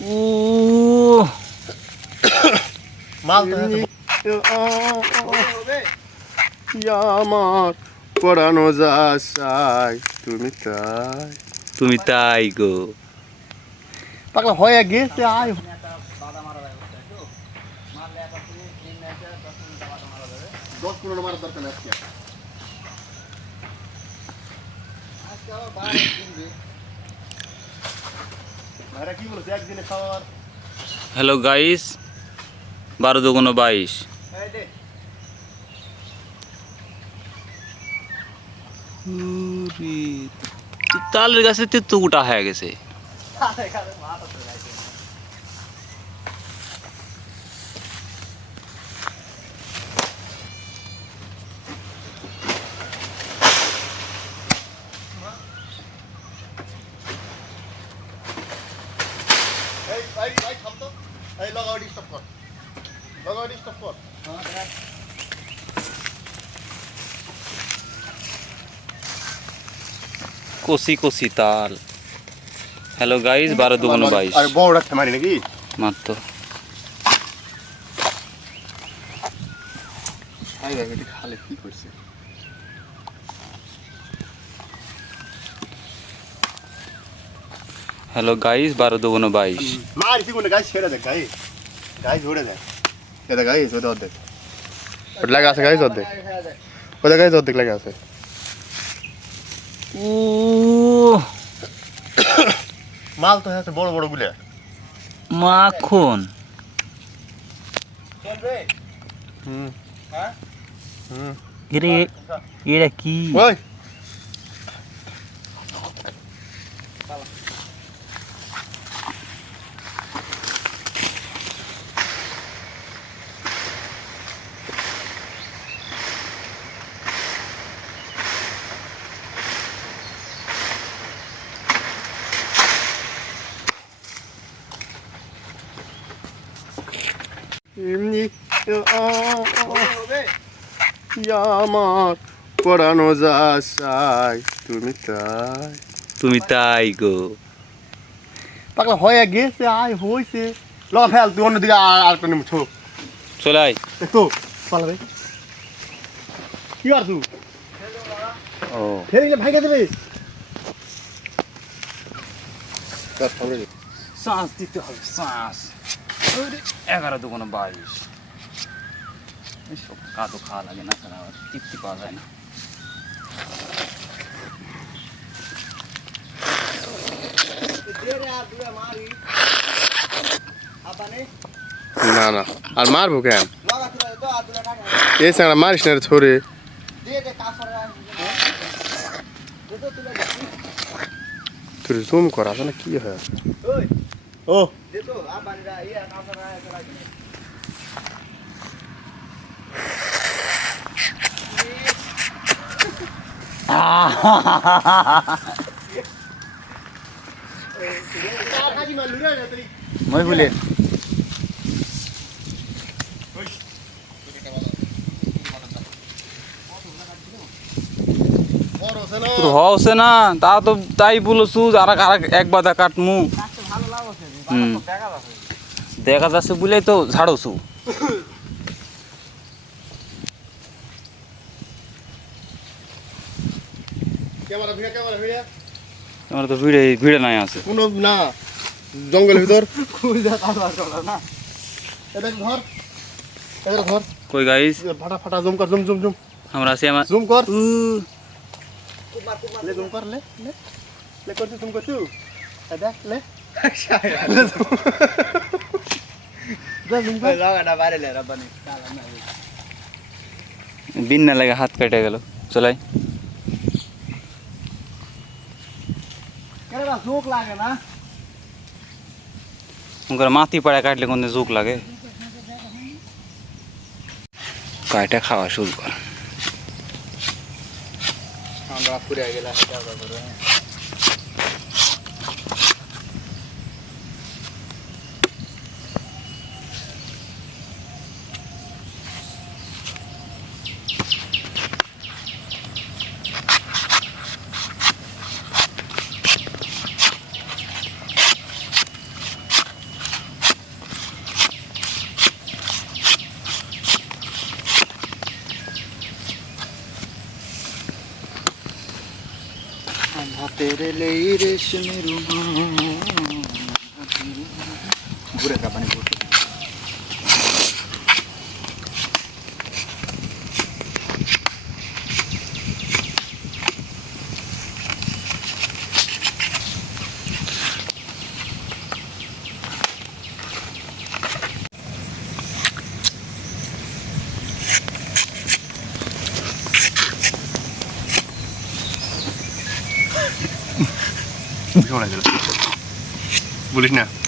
ও মাল তো আমার পড়ানো যায় তুমি তাই গো। পাগলা হয়ে গেছে আয় 10-15 মারার দরকার নেই আজকে আবার বাইরে কিনবে ভাইরা কি বলছে একদিনে খাওয়ার। হ্যালো গাইস, 12 দুগুণ 22। তালের গাছে তেতো গোটা হয়ে গেছে। এই থাম তো এই লাগাও ডিস্টার্ব কর কষি কষি তাল। হ্যালো গাইস, 12 দুগুণ 22 আরে বড় রাখতে মারি নাকি মাত্র। আই ভাই এটা খালে কি করছে হ্যালো গাইস, 12 দুগুণ 22। মারছি কোনে গাইস ছেড়ে দে গাইস ঝরে যায় এটা গাইস ওটা অর্ধেক ওটা লাগা আছে গাইস অর্ধেক ওটা গাইস অর্ধেক লাগা আছে ও মাল তো আছে বড় বড় গুলা মাখন। হ্যাঁ এটা কি? ওই এমনি আমার পড়ানো যায় তুমি তাই গো। পাগলা হয়ে গেছে আয় হইছে ল ফেল তুই অন্যদিকে আর একটা নিম ছো চলে আয়। তো পালা রে কি আর তুই ও ফেরিলে ভাইগা দেবে তার সামনে শ্বাস দিতে হবে, শ্বাস। 11 দুগুণ 22। এইসব কাদো খাওয়া লাগে না, ছাড়া আবার তৃপ্তি পাওয়া যায় না। না না আর মারবো কেন এই সারা মারিস না রে ছোরে তোর জুম করা আছে না কি হয় ও মই বলে হচ্ছে না, তা তো তাই বলছু। আর এক বাদা কাটমু দেখা যাচ্ছে বলে তো ঝাড়ছু। তোমার তো ভিড়ে ভিড়ে নাই আছে কোনো না জঙ্গলের ভিতর ধর কই গাইস, ফাটা ফাটা জুম কর জুম জুম জুম আমরা আছি আমার জুম কর ले जूम कर ले ले ले कर तुम कर तू देख ले ले जूम कर लगा ना बारे ले रब्बानी साला ना बिन ना लगा हाथ कटे गेल। चलाई केरा जोक लागे ना उनकर माथी पड़ा काटले कोन जोक लागे। काटा खावा शुरू कर। আমরা পুরে গেলা এটা করে तेरे लिए रेशमी रुमाल घुरे का पानी घुरते বলিস না